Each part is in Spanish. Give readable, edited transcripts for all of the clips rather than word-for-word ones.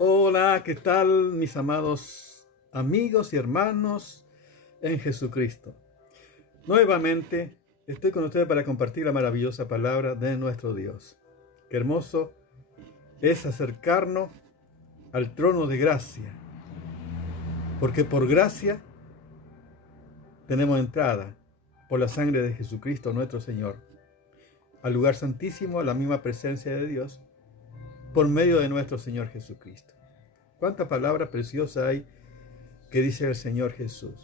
Hola, ¿qué tal mis amados amigos y hermanos en Jesucristo? Nuevamente estoy con ustedes para compartir la maravillosa palabra de nuestro Dios. Qué hermoso es acercarnos al trono de gracia, porque por gracia tenemos entrada por la sangre de Jesucristo nuestro Señor, al lugar santísimo, a la misma presencia de Dios, por medio de nuestro Señor Jesucristo. Cuánta palabra preciosa hay que dice el Señor Jesús.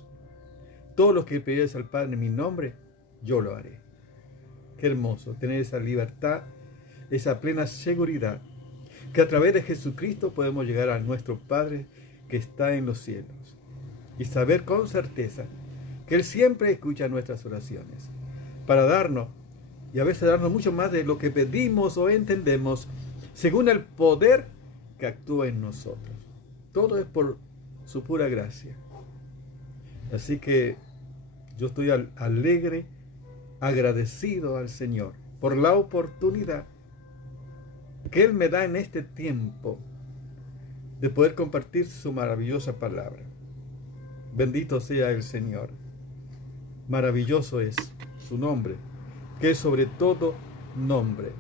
Todo lo que pidieres al Padre en mi nombre, yo lo haré. Qué hermoso tener esa libertad, esa plena seguridad, que a través de Jesucristo podemos llegar a nuestro Padre que está en los cielos y saber con certeza que Él siempre escucha nuestras oraciones para darnos, y a veces darnos mucho más de lo que pedimos o entendemos, según el poder que actúa en nosotros. Todo es por su pura gracia. Así que yo estoy alegre, agradecido al Señor por la oportunidad que Él me da en este tiempo de poder compartir su maravillosa palabra. Bendito sea el Señor. Maravilloso es su nombre, que es sobre todo nombre.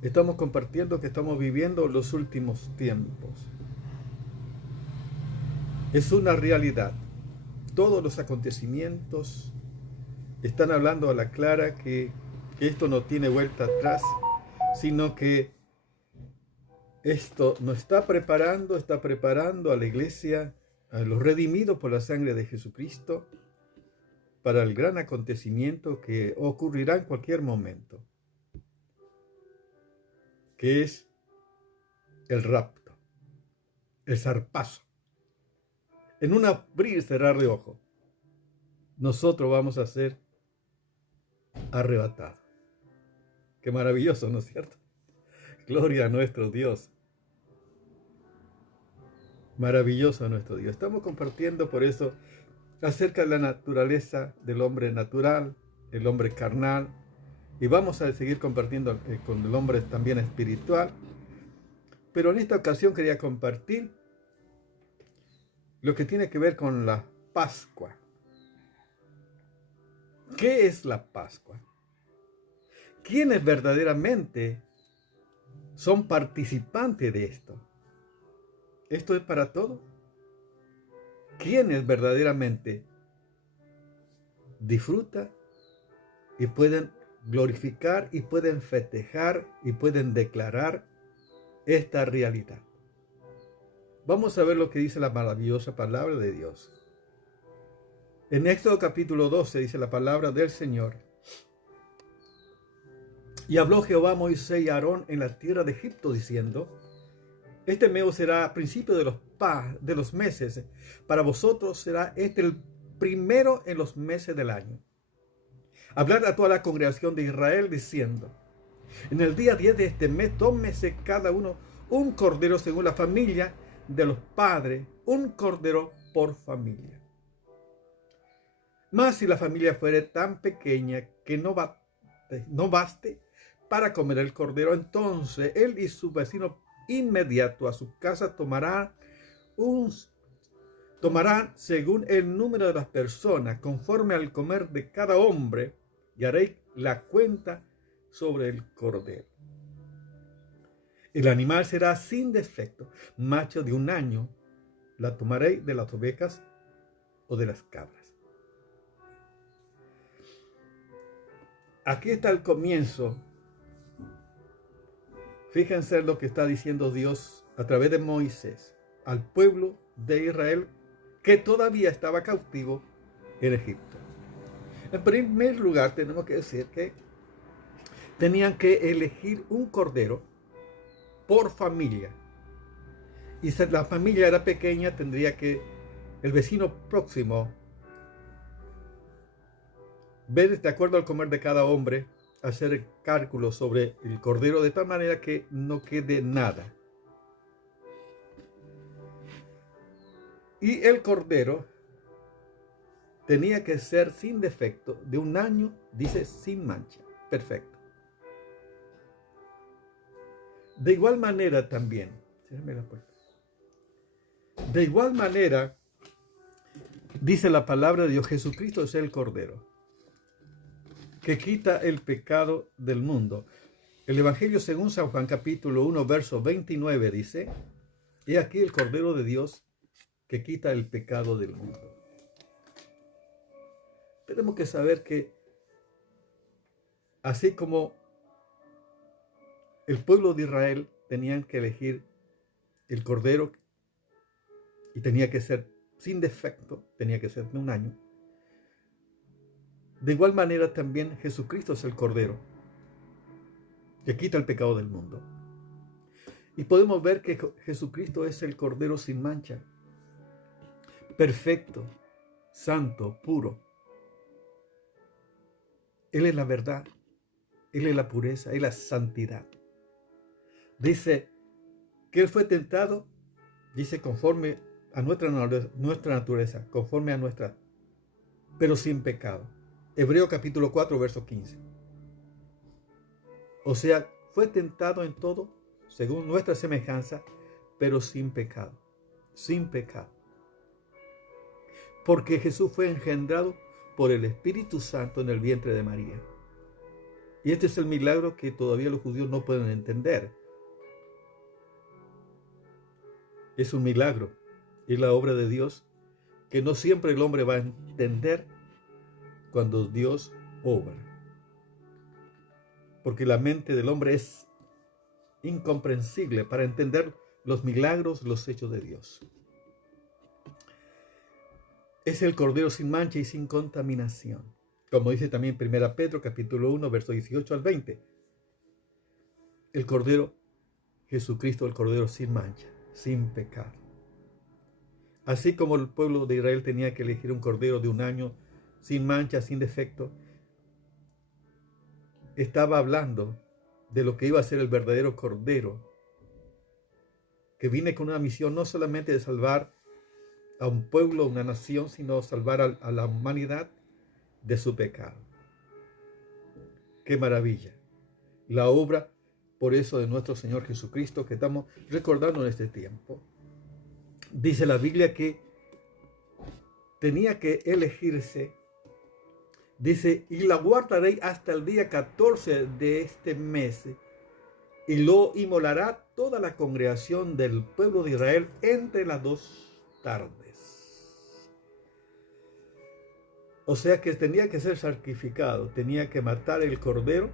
Estamos compartiendo que estamos viviendo los últimos tiempos. Es una realidad. Todos los acontecimientos están hablando a la clara que esto no tiene vuelta atrás, sino que esto nos está preparando a la iglesia, a los redimidos por la sangre de Jesucristo, para el gran acontecimiento que ocurrirá en cualquier momento, que es el rapto, el zarpazo. En un abrir y cerrar de ojos, nosotros vamos a ser arrebatados. Qué maravilloso, ¿no es cierto? Gloria a nuestro Dios. Maravilloso a nuestro Dios. Estamos compartiendo por eso acerca de la naturaleza del hombre natural, el hombre carnal, y vamos a seguir compartiendo con el hombre también espiritual. Pero en esta ocasión quería compartir lo que tiene que ver con la Pascua. ¿Qué es la Pascua? ¿Quiénes verdaderamente son participantes de esto? ¿Esto es para todos? ¿Quiénes verdaderamente disfrutan y pueden glorificar y pueden festejar y pueden declarar esta realidad? Vamos a ver lo que dice la maravillosa palabra de Dios. En Éxodo capítulo 12 dice la palabra del Señor. Y habló Jehová a Moisés y a Aarón en la tierra de Egipto, diciendo: Este mes será a principio de los meses. Para vosotros será este el primero en los meses del año. Hablar a toda la congregación de Israel, diciendo: En el día 10 de este mes, tómese cada uno un cordero según la familia de los padres, un cordero por familia. Mas si la familia fuere tan pequeña que no baste para comer el cordero, entonces él y su vecino inmediato a su casa tomarán según el número de las personas, conforme al comer de cada hombre, y haréis la cuenta sobre el cordero. El animal será sin defecto, macho de un año, la tomaréis de las ovejas o de las cabras. Aquí está el comienzo. Fíjense lo que está diciendo Dios a través de Moisés al pueblo de Israel que todavía estaba cautivo en Egipto. En primer lugar, tenemos que decir que tenían que elegir un cordero por familia. Y si la familia era pequeña, tendría que el vecino próximo ver, de acuerdo al comer de cada hombre, hacer el cálculo sobre el cordero de tal manera que no quede nada. Y el cordero tenía que ser sin defecto, de un año, dice, sin mancha, perfecto. De igual manera también, cierrame la puerta. De igual manera, dice la palabra de Dios, Jesucristo es el Cordero que quita el pecado del mundo. El Evangelio según San Juan capítulo 1, verso 29 dice, he aquí el Cordero de Dios que quita el pecado del mundo. Tenemos que saber que así como el pueblo de Israel tenían que elegir el Cordero y tenía que ser sin defecto, tenía que ser de un año, de igual manera también Jesucristo es el Cordero que quita el pecado del mundo. Y podemos ver que Jesucristo es el Cordero sin mancha, perfecto, santo, puro. Él es la verdad, Él es la pureza, Él es la santidad. Dice que Él fue tentado, dice conforme a nuestra naturaleza, conforme a nuestra, pero sin pecado. Hebreo capítulo 4, verso 15. O sea, fue tentado en todo, según nuestra semejanza, pero sin pecado. Sin pecado. Porque Jesús fue engendrado por el Espíritu Santo en el vientre de María. Y este es el milagro que todavía los judíos no pueden entender. Es un milagro. Es la obra de Dios que no siempre el hombre va a entender cuando Dios obra. Porque la mente del hombre es incomprensible para entender los milagros, los hechos de Dios. Es el Cordero sin mancha y sin contaminación. Como dice también 1 Pedro capítulo 1, verso 18 al 20. El Cordero, Jesucristo, el Cordero sin mancha, sin pecado. Así como el pueblo de Israel tenía que elegir un Cordero de un año, sin mancha, sin defecto, estaba hablando de lo que iba a ser el verdadero Cordero, que viene con una misión no solamente de salvar a un pueblo, una nación, sino salvar a la humanidad de su pecado. ¡Qué maravilla! La obra, por eso, de nuestro Señor Jesucristo que estamos recordando en este tiempo. Dice la Biblia que tenía que elegirse, dice, y la guardaré hasta el día 14 de este mes, y lo inmolará toda la congregación del pueblo de Israel entre las 2 tardes. O sea que tenía que ser sacrificado, tenía que matar el cordero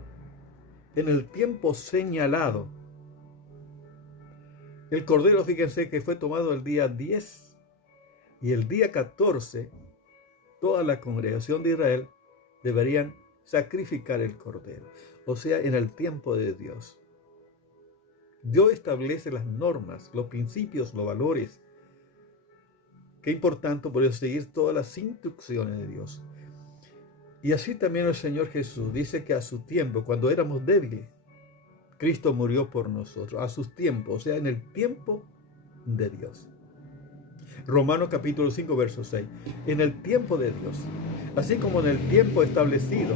en el tiempo señalado. El cordero, fíjense que fue tomado el día 10 y el día 14, toda la congregación de Israel deberían sacrificar el cordero. O sea, en el tiempo de Dios. Dios establece las normas, los principios, los valores. Qué importante por eso seguir todas las instrucciones de Dios. Y así también el Señor Jesús dice que a su tiempo, cuando éramos débiles, Cristo murió por nosotros. A sus tiempos, o sea, en el tiempo de Dios. Romanos capítulo 5, verso 6. En el tiempo de Dios. Así como en el tiempo establecido.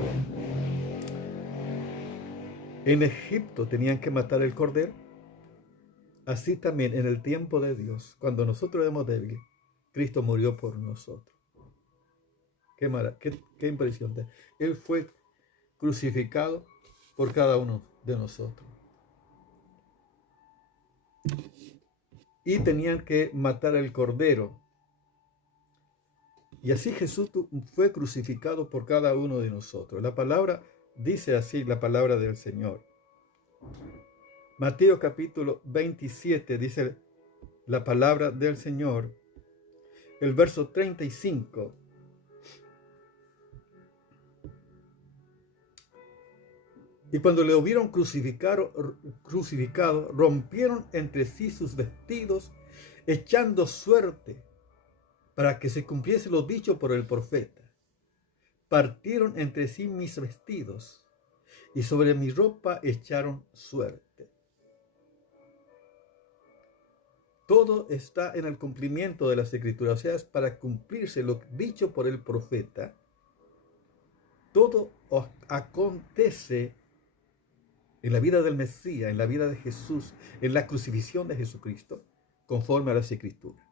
En Egipto tenían que matar el cordero. Así también en el tiempo de Dios, cuando nosotros éramos débiles, Cristo murió por nosotros. Qué impresión. Él fue crucificado por cada uno de nosotros. Y tenían que matar al cordero. Y así Jesús fue crucificado por cada uno de nosotros. La palabra dice así, la palabra del Señor. Mateo capítulo 27 dice la palabra del Señor. El verso 35. Y cuando le hubieron crucificado, rompieron entre sí sus vestidos, echando suerte para que se cumpliese lo dicho por el profeta. Partieron entre sí mis vestidos, y sobre mi ropa echaron suerte. Todo está en el cumplimiento de las Escrituras, o sea, es para cumplirse lo dicho por el profeta. Todo acontece en la vida del Mesías, en la vida de Jesús, en la crucifixión de Jesucristo, conforme a las Escrituras,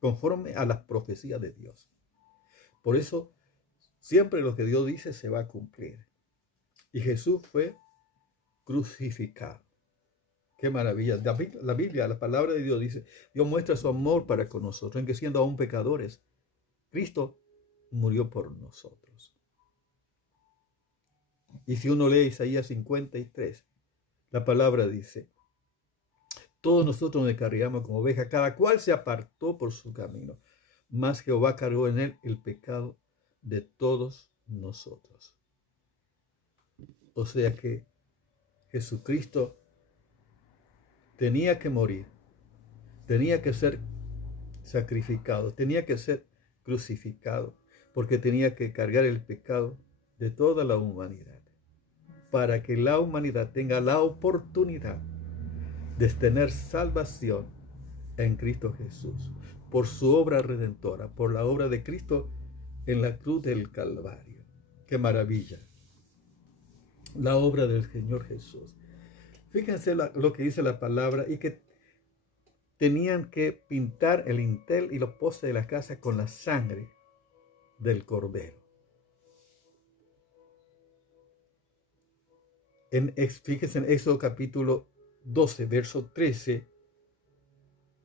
conforme a las profecías de Dios. Por eso, siempre lo que Dios dice se va a cumplir. Y Jesús fue crucificado. Qué maravilla. La Biblia, la palabra de Dios dice, Dios muestra su amor para con nosotros, en que siendo aún pecadores, Cristo murió por nosotros. Y si uno lee Isaías 53, la palabra dice, todos nosotros nos descarriamos como ovejas, cada cual se apartó por su camino, mas Jehová cargó en él el pecado de todos nosotros. O sea que Jesucristo tenía que morir, tenía que ser sacrificado, tenía que ser crucificado, porque tenía que cargar el pecado de toda la humanidad, para que la humanidad tenga la oportunidad de tener salvación en Cristo Jesús, por su obra redentora, por la obra de Cristo en la cruz del Calvario. ¡Qué maravilla! La obra del Señor Jesús. Fíjense lo que dice la palabra, y que tenían que pintar el dintel y los postes de la casa con la sangre del cordero. Fíjense en Éxodo capítulo 12, verso 13,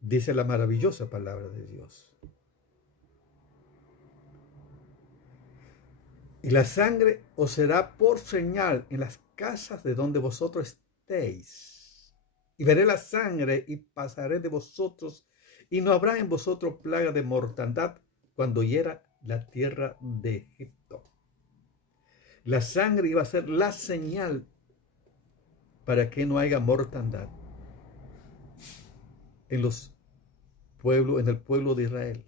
dice la maravillosa palabra de Dios. Y la sangre os será por señal en las casas de donde vosotros estéis. Y veré la sangre y pasaré de vosotros, y no habrá en vosotros plaga de mortandad cuando hiera la tierra de Egipto. La sangre iba a ser la señal para que no haya mortandad en el pueblo de Israel.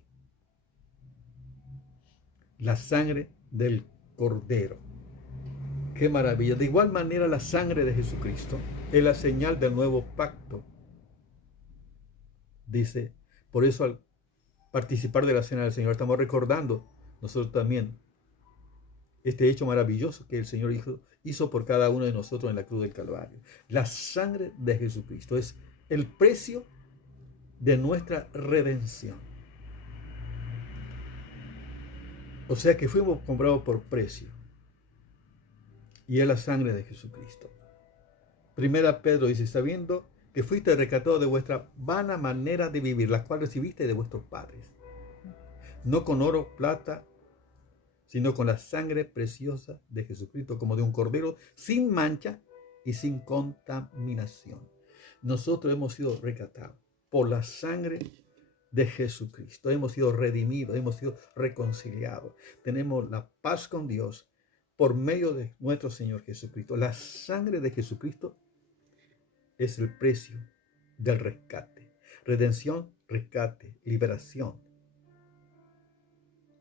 La sangre del Cordero. ¡Qué maravilla! De igual manera, la sangre de Jesucristo es la señal del nuevo pacto. Dice, por eso al participar de la cena del Señor estamos recordando nosotros también este hecho maravilloso que el Señor hizo por cada uno de nosotros en la cruz del Calvario. La sangre de Jesucristo es el precio de nuestra redención. O sea que fuimos comprados por precio. Y es la sangre de Jesucristo. Primera Pedro dice, sabiendo que fuiste rescatado de vuestra vana manera de vivir, la cual recibiste de vuestros padres. No con oro, plata, sino con la sangre preciosa de Jesucristo, como de un cordero, sin mancha y sin contaminación. Nosotros hemos sido rescatados por la sangre de Jesucristo. Hemos sido redimidos, hemos sido reconciliados. Tenemos la paz con Dios por medio de nuestro Señor Jesucristo. La sangre de Jesucristo es el precio del rescate. Redención, rescate, liberación.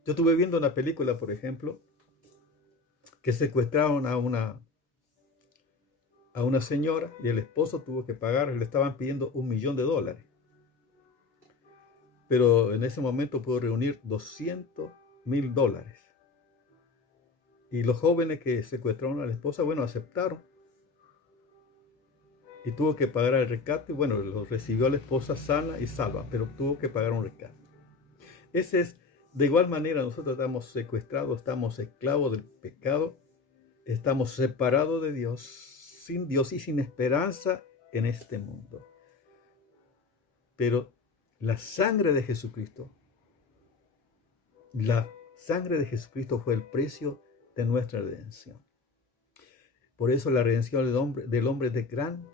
Yo estuve viendo una película, por ejemplo, que secuestraron a una señora y el esposo tuvo que pagar, le estaban pidiendo $1.000.000. Pero en ese momento pudo reunir $200.000. Y los jóvenes que secuestraron a la esposa, bueno, aceptaron. Y tuvo que pagar el rescate. Bueno, lo recibió a la esposa sana y salva, pero tuvo que pagar un rescate. Ese es, de igual manera, nosotros estamos secuestrados, estamos esclavos del pecado, estamos separados de Dios, sin Dios y sin esperanza en este mundo. Pero la sangre de Jesucristo fue el precio de nuestra redención. Por eso la redención del hombre es de gran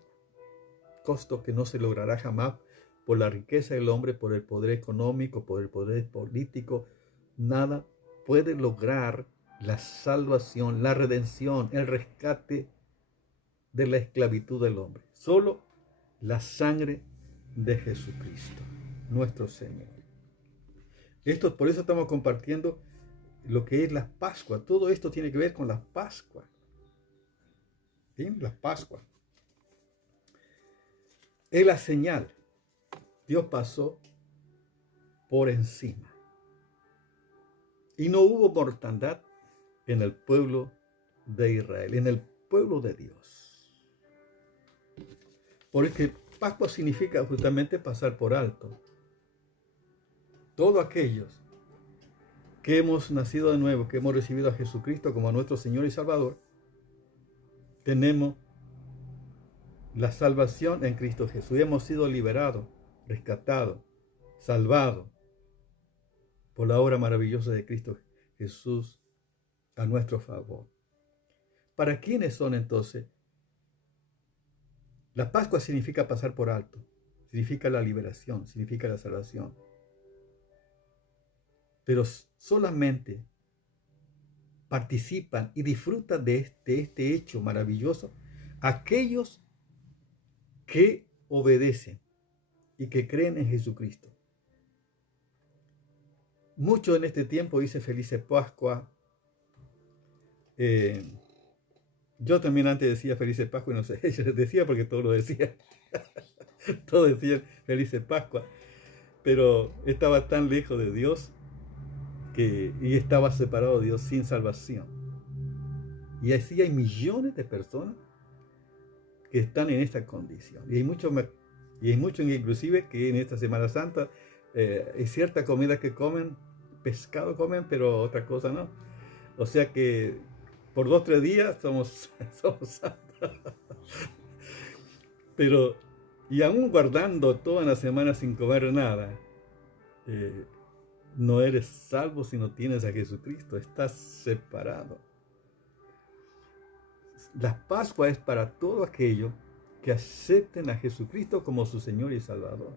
costo que no se logrará jamás por la riqueza del hombre, por el poder económico, por el poder político. Nada puede lograr la salvación, la redención, el rescate de la esclavitud del hombre. Solo la sangre de Jesucristo, nuestro Señor. Por eso estamos compartiendo lo que es la Pascua. Todo esto tiene que ver con la Pascua. ¿Sí? La Pascua es la señal. Dios pasó por encima. Y no hubo mortandad en el pueblo de Israel, en el pueblo de Dios. Porque Pascua significa justamente pasar por alto. Todos aquellos que hemos nacido de nuevo, que hemos recibido a Jesucristo como nuestro Señor y Salvador, tenemos la salvación en Cristo Jesús. Hemos sido liberados, rescatados, salvados por la obra maravillosa de Cristo Jesús a nuestro favor. ¿Para quiénes son entonces? La Pascua significa pasar por alto, significa la liberación, significa la salvación. Pero solamente participan y disfrutan de este hecho maravilloso aquellos que obedecen y que creen en Jesucristo. Muchos en este tiempo dicen Feliz Pascua. Yo también antes decía Feliz Pascua y no sé, yo decía porque todos lo decían. Todos decían Feliz Pascua. Pero estaba tan lejos de Dios y estaba separado de Dios sin salvación. Y así hay millones de personas que están en esta condición. Y hay muchos inclusive que en esta Semana Santa hay cierta comida que comen, pescado comen, pero otra cosa no. O sea que por 2 o 3 días somos santos. Pero, y aún guardando toda la semana sin comer nada, no eres salvo si no tienes a Jesucristo, estás separado. La Pascua es para todo aquello que acepten a Jesucristo como su Señor y Salvador.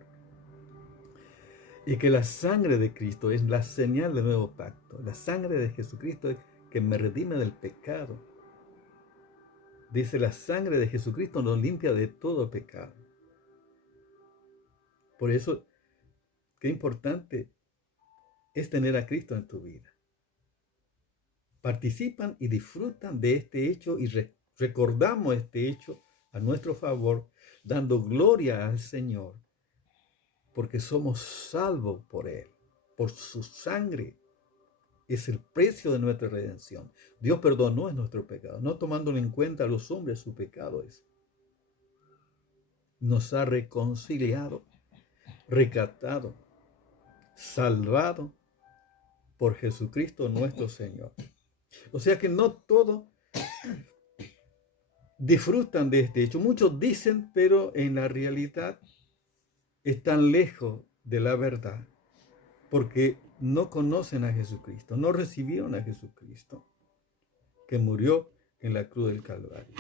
Y que la sangre de Cristo es la señal del nuevo pacto. La sangre de Jesucristo es que me redime del pecado. Dice, la sangre de Jesucristo nos limpia de todo pecado. Por eso, qué importante es tener a Cristo en tu vida. Participan y disfrutan de este hecho y recordamos este hecho a nuestro favor, dando gloria al Señor, porque somos salvos por Él, por su sangre. Es el precio de nuestra redención. Dios perdonó nuestro pecado, no tomándole en cuenta a los hombres su pecado es. Nos ha reconciliado, rescatado, salvado por Jesucristo nuestro Señor. O sea que no todos disfrutan de este hecho. Muchos dicen, pero en la realidad están lejos de la verdad, porque no conocen a Jesucristo, no recibieron a Jesucristo, que murió en la cruz del Calvario.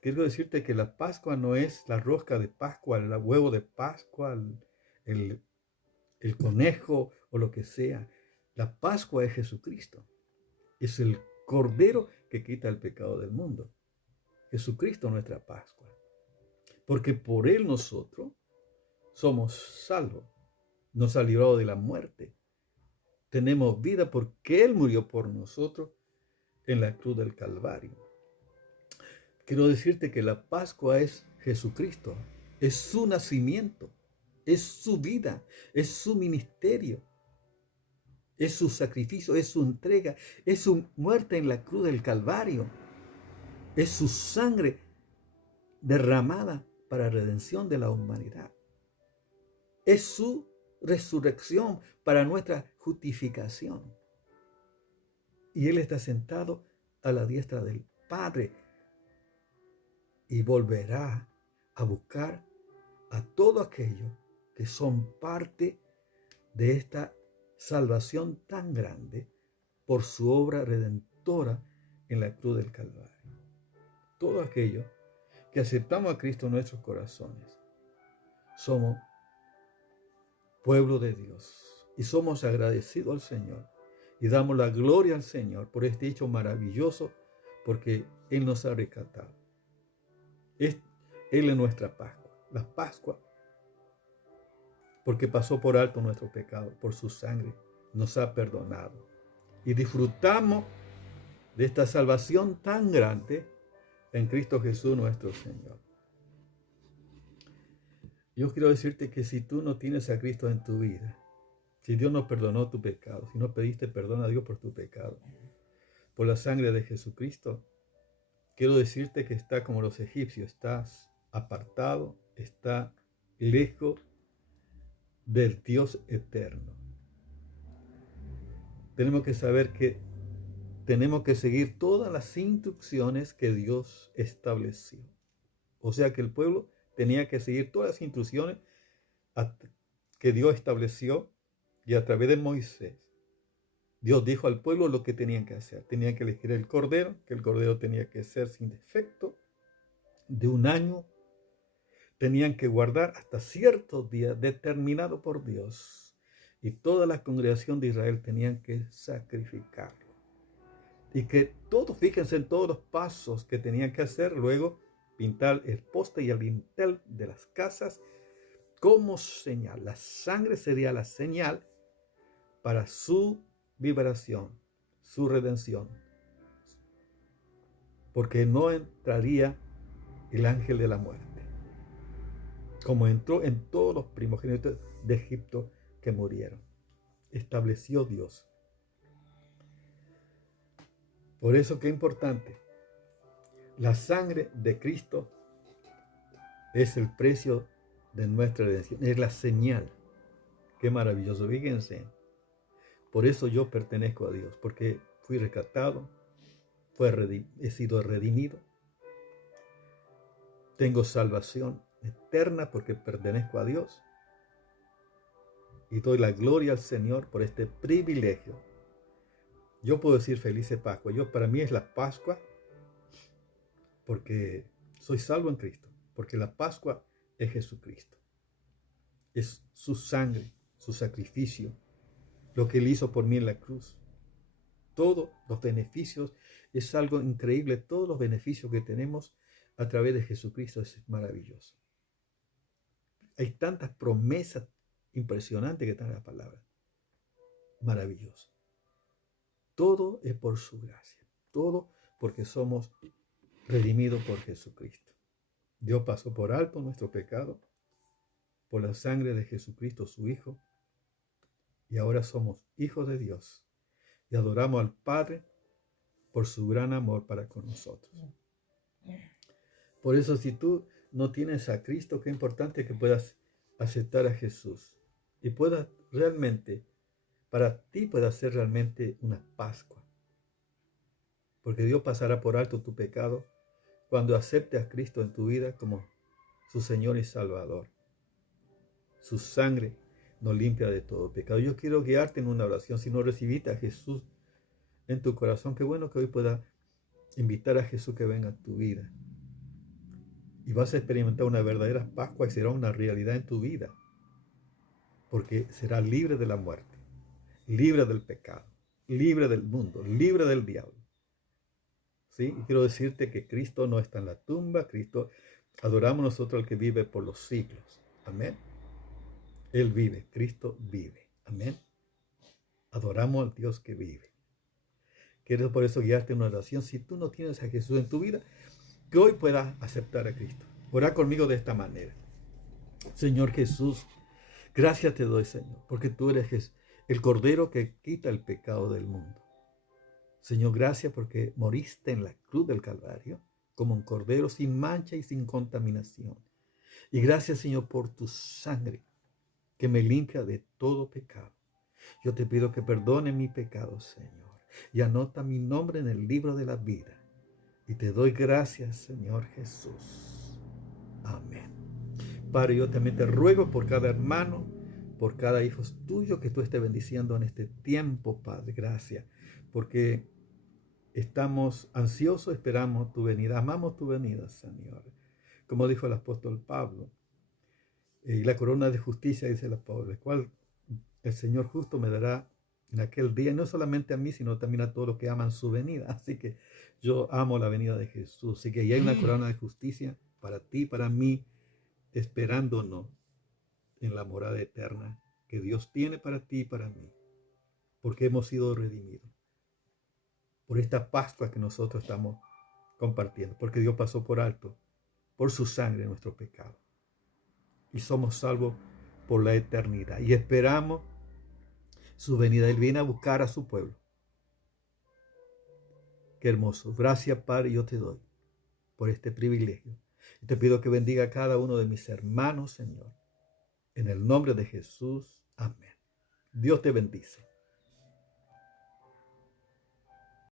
Quiero decirte que la Pascua no es la rosca de Pascua, el huevo de Pascua, el conejo o lo que sea. La Pascua es Jesucristo. Es el Cordero que quita el pecado del mundo. Jesucristo nuestra Pascua. Porque por Él nosotros somos salvos. Nos ha librado de la muerte. Tenemos vida porque Él murió por nosotros en la cruz del Calvario. Quiero decirte que la Pascua es Jesucristo. Es su nacimiento. Es su vida. Es su ministerio. Es su sacrificio. Es su entrega. Es su muerte en la cruz del Calvario. Es su sangre derramada para redención de la humanidad. Es su resurrección para nuestra justificación. Y Él está sentado a la diestra del Padre y volverá a buscar a todos aquellos que son parte de esta salvación tan grande por su obra redentora en la cruz del Calvario. Todos aquellos que aceptamos a Cristo en nuestros corazones somos pueblo de Dios y somos agradecidos al Señor y damos la gloria al Señor por este hecho maravilloso, porque Él nos ha rescatado. Él es nuestra Pascua, la Pascua, porque pasó por alto nuestro pecado, por su sangre nos ha perdonado y disfrutamos de esta salvación tan grande en Cristo Jesús nuestro Señor. Yo quiero decirte que si tú no tienes a Cristo en tu vida, si Dios no perdonó tu pecado, si no pediste perdón a Dios por tu pecado, por la sangre de Jesucristo, quiero decirte que está como los egipcios, estás apartado, está lejos del Dios eterno. Tenemos que saber que tenemos que seguir todas las instrucciones que Dios estableció. O sea que el pueblo tenía que seguir todas las instrucciones que Dios estableció, y a través de Moisés Dios dijo al pueblo lo que tenían que hacer. Tenían que elegir el cordero, que el cordero tenía que ser sin defecto, de 1 año. Tenían que guardar hasta ciertos días determinados por Dios. Y toda la congregación de Israel tenían que sacrificarlo. Y que todos, fíjense en todos los pasos que tenían que hacer. Luego, pintar el poste y el dintel de las casas como señal. La sangre sería la señal para su liberación, su redención. Porque no entraría el ángel de la muerte, como entró en todos los primogénitos de Egipto que murieron. Estableció Dios. Por eso que es importante. La sangre de Cristo es el precio de nuestra redención. Es la señal. Qué maravilloso. Fíjense. Por eso yo pertenezco a Dios. Porque fui rescatado. He sido redimido. Tengo salvación eterna porque pertenezco a Dios. Y doy la gloria al Señor por este privilegio. Yo puedo decir feliz Pascua. Para mí es la Pascua porque soy salvo en Cristo. Porque la Pascua es Jesucristo. Es su sangre, su sacrificio, lo que Él hizo por mí en la cruz. Todos los beneficios, es algo increíble. Todos los beneficios que tenemos a través de Jesucristo es maravilloso. Hay tantas promesas impresionantes que están en la palabra. Maravilloso. Todo es por su gracia. Todo porque somos redimidos por Jesucristo. Dios pasó por alto nuestro pecado, por la sangre de Jesucristo, su Hijo, y ahora somos hijos de Dios y adoramos al Padre por su gran amor para con nosotros. Por eso, si tú no tienes a Cristo, qué importante que puedas aceptar a Jesús y puedas realmente, para ti pueda ser realmente una Pascua, porque Dios pasará por alto tu pecado cuando aceptes a Cristo en tu vida como su Señor y Salvador. Su sangre nos limpia de todo pecado. Yo quiero guiarte en una oración. Si no recibiste a Jesús en tu corazón, qué bueno que hoy puedas invitar a Jesús que venga a tu vida. Y vas a experimentar una verdadera Pascua y será una realidad en tu vida. Porque serás libre de la muerte, libre del pecado, libre del mundo, libre del diablo. ¿Sí? Y quiero decirte que Cristo no está en la tumba. Cristo, adoramos nosotros al que vive por los siglos. Amén. Él vive, Cristo vive. Amén. Adoramos al Dios que vive. Quiero por eso guiarte en una oración. Si tú no tienes a Jesús en tu vida, que hoy puedas aceptar a Cristo. Ora conmigo de esta manera. Señor Jesús, gracias te doy, Señor, porque tú eres el Cordero que quita el pecado del mundo. Señor, gracias porque moriste en la cruz del Calvario como un Cordero sin mancha y sin contaminación. Y gracias, Señor, por tu sangre que me limpia de todo pecado. Yo te pido que perdone mi pecado, Señor, y anota mi nombre en el libro de la vida. Y te doy gracias, Señor Jesús. Amén. Padre, yo también te ruego por cada hermano, por cada hijo tuyo, que tú estés bendiciendo en este tiempo, Padre. Gracias, porque estamos ansiosos, esperamos tu venida, amamos tu venida, Señor. Como dijo el apóstol Pablo, y la corona de justicia, dice el apóstol, el cual el Señor justo me dará en aquel día, no solamente a mí, sino también a todos los que aman su venida. Así que yo amo la venida de Jesús. Así que ya hay una corona de justicia para ti, para mí, esperándonos en la morada eterna que Dios tiene para ti y para mí, porque hemos sido redimidos por esta Pascua que nosotros estamos compartiendo, porque Dios pasó por alto, por su sangre, nuestro pecado. Y somos salvos por la eternidad. Y esperamos su venida. Él viene a buscar a su pueblo. Qué hermoso. Gracias, Padre, yo te doy por este privilegio. Y te pido que bendiga a cada uno de mis hermanos, Señor. En el nombre de Jesús. Amén. Dios te bendice.